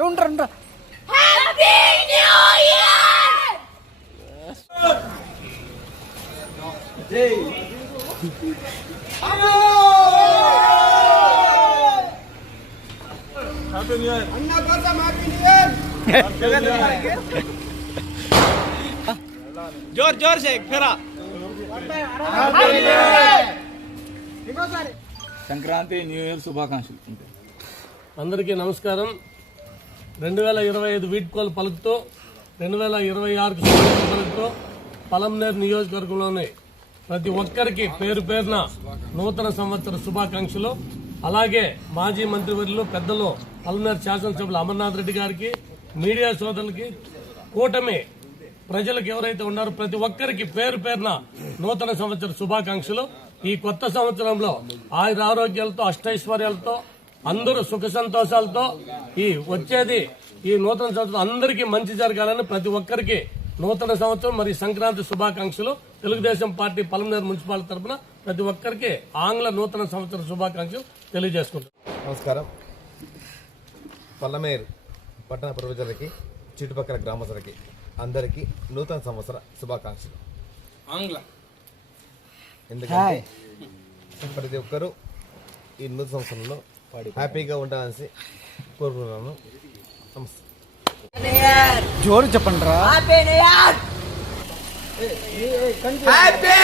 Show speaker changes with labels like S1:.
S1: ఉండరా ఉండరా
S2: Happy New Year!
S3: जोर जोर से फेरा
S4: సంక్రాంతి న్యూ ఇయర్ శుభాకాంక్షలు
S5: అందరికీ నమస్కారం రెండు వేల ఇరవై ఐదు వీడ్కోలు పలుకుతూ రెండు వేల ఇరవై ఆరుకు స్వాగతం పలుకుతూ పలంనేరు నియోజకవర్గంలోని ప్రతి ఒక్కరికి పేరు పేరున నూతన సంవత్సర శుభాకాంక్షలు. అలాగే మాజీ మంత్రివర్యులు పెద్దలు పలంనేరు శాసనసభ్యులు అమర్నాథ్ రెడ్డి గారికి మీడియా సోదరులకి కూటమి ప్రజలకు ఎవరైతే ఉన్నారో ప్రతి ఒక్కరికి పేరు పేరున నూతన సంవత్సర శుభాకాంక్షలు. ఈ కొత్త సంవత్సరంలో ఆయుర ఆరోగ్యాలతో అష్టైశ్వర్యాలతో అందరూ సుఖ సంతోషాలతో ఈ వచ్చేది ఈ నూతన సంవత్సరం అందరికీ మంచి జరగాలని ప్రతి ఒక్కరికి నూతన సంవత్సరం మరియు సంక్రాంతి శుభాకాంక్షలు. తెలుగుదేశం పార్టీ పలమనేరు మున్సిపాలిటీ తరఫున ప్రతి ఒక్కరికి ఆంగ్ల నూతన సంవత్సర శుభాకాంక్షలు తెలియజేసుకుంటాం
S6: నమస్కారం. పల్లమేరు పట్టణ ప్రభుత్వాలకి చుట్టుపక్కల గ్రామస్తులకి అందరికీ నూతన సంవత్సర శుభాకాంక్షలు.
S3: ఆంగ్ల.
S6: ఎందుకంటే ప్రతి ఒక్కరూ ఈ నూతన సంవత్సరంలో హ్యాపీగా ఉండాలని కోరుకుంటున్నాను. నమస్తే.
S1: జోరు చెప్పండి రా
S2: Happy